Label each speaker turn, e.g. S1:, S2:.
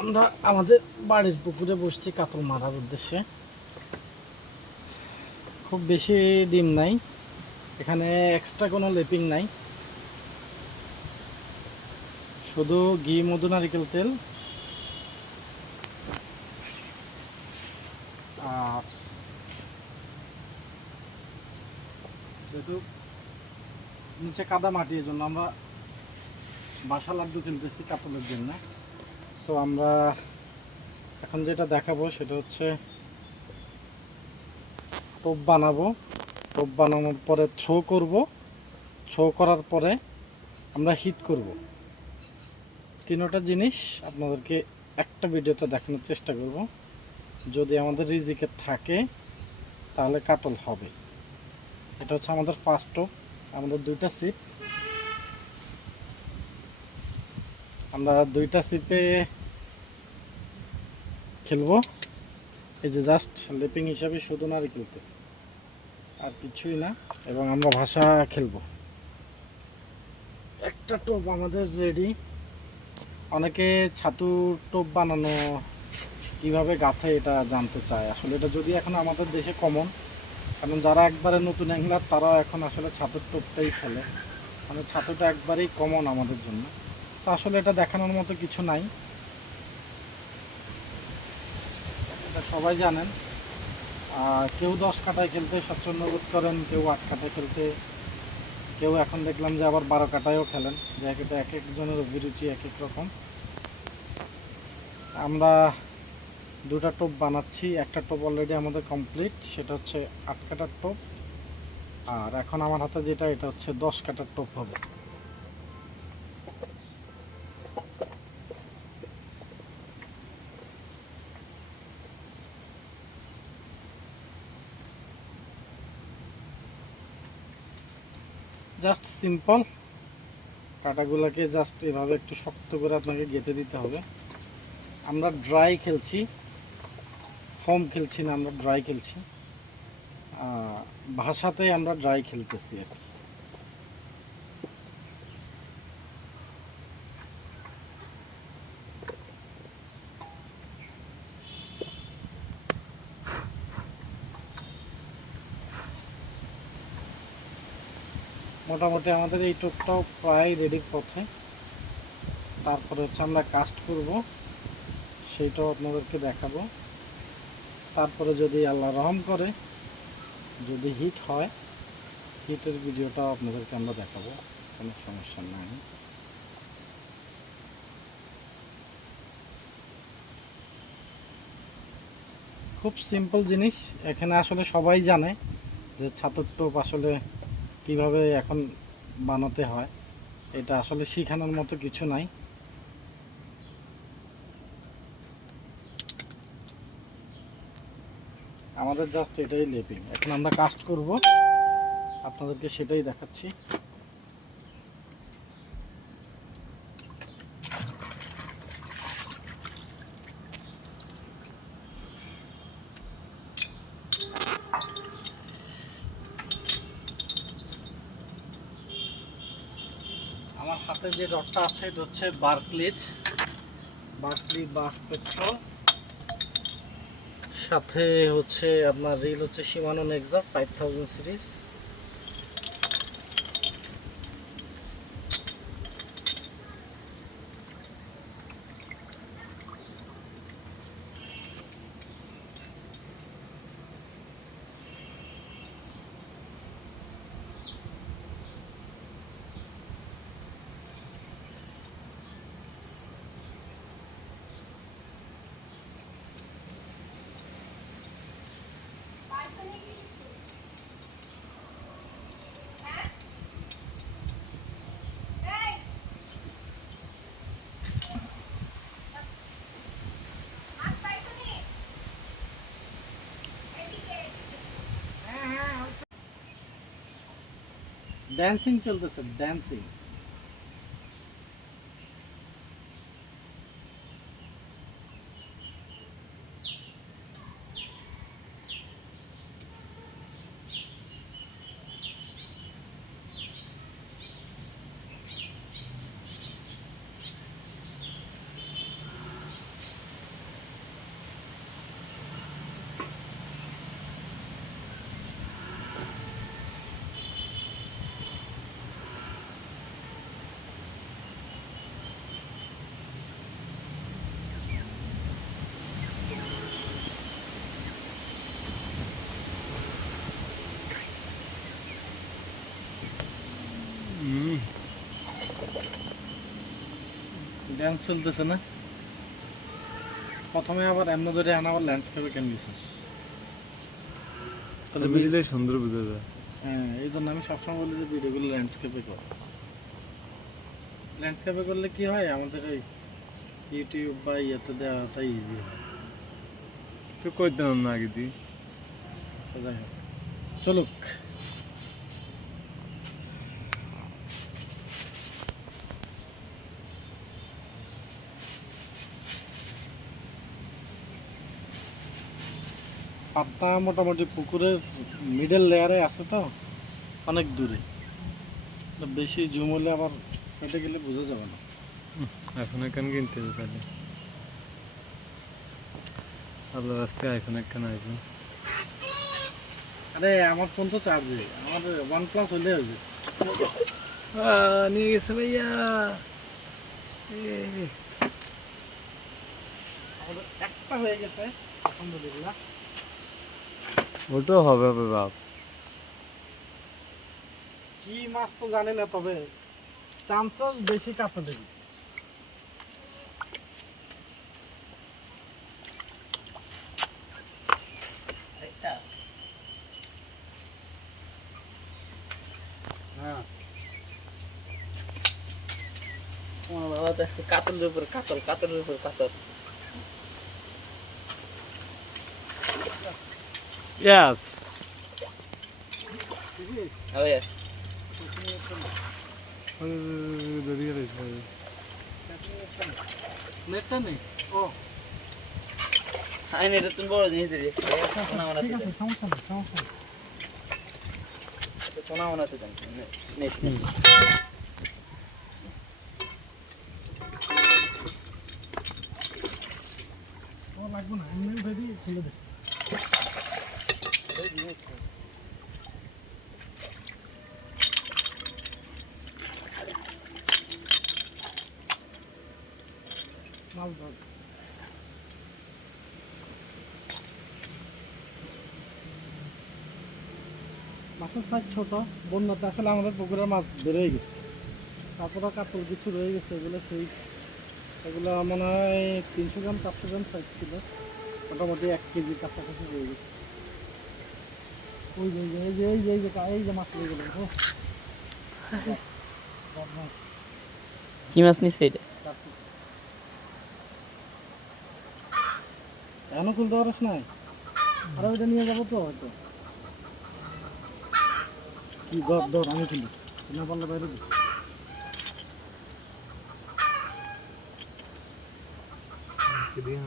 S1: আমরা আমাদের বাড়ির পুকুরে বসছি কাতল মারার উদ্দেশ্যে। খুব বেশি ডিম নাই। এখানে এক্সট্রা কোনো লেপিং নাই। শুধু ঘি মধু নারিকেল তেল আর যেহেতু নিচে কাদা মাটি জন্য আমরা বাসা লাড্ডু কিনতেছি কাতলের জন্য। সো আমরা এখন যেটা দেখাবো সেটা হচ্ছে টোপ বানাবো। টোপ বানানোর পরে থ্রো করব। থ্রো করার পরে আমরা হিট করব। তিনোটা জিনিস আপনাদেরকে একটা ভিডিওতে দেখানোর চেষ্টা করব। যদি আমাদের রিজিকে থাকে, তাহলে কাতল হবে। এটা হচ্ছে আমাদের ফার্স্ট টোপ। আমাদের দুইটা সিপ আমরা দুইটা সিপে খেলব। এই যে জাস্ট লেপিং হিসাবে শুধু নারিকেল তেল আর কিছুই না, এবং আমরা ভাষা খেলব। একটা টোপ আমাদের রেডি অনেকে ছাতু টোপ বানানো কীভাবে গাঁথে এটা জানতে চায়। আসলে এটা যদি এখন আমাদের দেশে কমন কারণ যারা একবারে নতুন অ্যাংলার তারাও এখন আসলে ছাতুর টোপটাই খেলে। মানে ছাতুটা একবারেই কমন আমাদের জন্য। তো আসলে এটা দেখানোর মতো কিছু নাই। এটা সবাই জানেন। কেউ দশ কাটায় খেলতে স্বচ্ছন্দ বোধ করেন, কেউ আট কাটায় খেলতে। কেউ এখন দেখলাম যে আবার বারো কাটায়ও খেলেন, যে এটা এক একজনের অভিরুচি এক এক রকম। আমরা দুটা টোপ বানাচ্ছি, একটা টোপ অলরেডি আমাদের কমপ্লিট সেটা হচ্ছে আট কাটার টোপ। আর এখন আমার হাতে যেটা, এটা হচ্ছে দশ কাটার টোপ হবে। জাস্ট সিম্পল কাটাগুলোকে জাস্ট এভাবে একটু শক্ত করে আপনাকে গেঁথে দিতে হবে। আমরা ড্রাই খেলছি ফর্ম খেলছি না, আমরা ড্রাই খেলছি। ভাষাতে আমরা ড্রাই খেলতেছি আর কি। মোটামুটি আমাদের এই টোপটাও প্রায় রেডির পথে। তারপরে হচ্ছে আমরা কাস্ট করব, সেইটাও আপনাদেরকে দেখাবো। তারপরে যদি আল্লাহ রহম করে, যদি হিট হয় হিটের ভিডিওটাও আপনাদেরকে আমরা দেখাবো, কোনো সমস্যা নাই। খুব সিম্পল জিনিস, এখানে আসলে সবাই জানে যে ছাতুর টোপ আসলে কীভাবে এখন বানাতে হয়, এটা আসলে শিখানোর মতো কিছু নাই। আমাদের জাস্ট এটাই লেপিং। এখন আমরা কাস্ট করব। আপনাদেরকে সেটাই দেখাচ্ছি আমার হাতে যে রডটা আছে, এটা হচ্ছে বার্কলির, বার্কলি বাস পেট্রোল। সাথে হচ্ছে আপনার রিল হচ্ছে সীমানো Nexa five thousand series dancing চলতেছে ড্যান্সিং ড্যান্স চলতেছে না। প্রথমে আবার এমন ধরে আনা আবার ল্যান্ডস্কেপে কেন গেছিস তাহলে
S2: ছবি সুন্দর বোঝা যায়।
S1: হ্যাঁ এই জন্য আমি সবসময় বলি যে ভিডিওগুলো ল্যান্ডস্কেপে কর। ল্যান্ডস্কেপে করলে কি হয়? আমাদের ওই ইউটিউব বা ইয়েতে দেওয়াটা ইজি হয়।
S2: তো কই দিলাম না আগে দি।
S1: আচ্ছা, চলুক। পাটটা মোটামুটি পুকুরের মিডল লেয়ারে আছে তো অনেক দূরে। বেশি জুম হলে আবার ফেটে গেলে বোঝা যাবে না।
S2: এখন একখান কিনতে হবে তাহলে। আল্লাহ রাস্তায় আইফোন একখান আইফোন
S1: আরে আমার ফোন তো চার্জে আমার ওয়ান প্লাস হলে হবে
S2: নিয়ে গেছে ভাইয়া।
S1: একটা হয়ে গেছে আলহামদুলিল্লাহ।
S2: ওটাও হবে হবে বাপ।
S1: কি মাছ তো জানি না তবে চান্সেস বেশি কাতলের হ্যাঁ।
S3: কাতলের উপর কাতল কাতলের উপর কাতল।
S1: নেটটা নেই ও
S3: আইন এটা তুমি বড় জিনিস দিদি সোনা বানাতে
S1: আছে সমস্যা নেই সমস্যা নেই
S3: সোনা বানাতে দেন নেট
S1: ও লাগবে না এমনি উঠে দিয়ে খুলে দে মাছ মাছের সাইজ ছোট, বন্যাতে আসলে আমাদের পুকুরের মাছ বেরোয় গেছে। তারপরে কাতল কিছু রয়ে গেছে, এগুলো ফিস এগুলো মনে হয় তিনশো গ্রাম, চারশো গ্রাম সাইজ ছিল। মোটামুটি এক কেজি কাছাকাছি রয়ে গেছে। ওই যে এই যে এই যে এই যে এই যে মাছ রয়ে গেল
S3: কি মাছ নিছে এটা?
S1: এখনও খুলতে পারিস নাই? আর ওইটা নিয়ে যাব তো হয়তো। কি ধর ধর আমি খুলি। না পারলে বাইরে দিই
S2: দিয়ে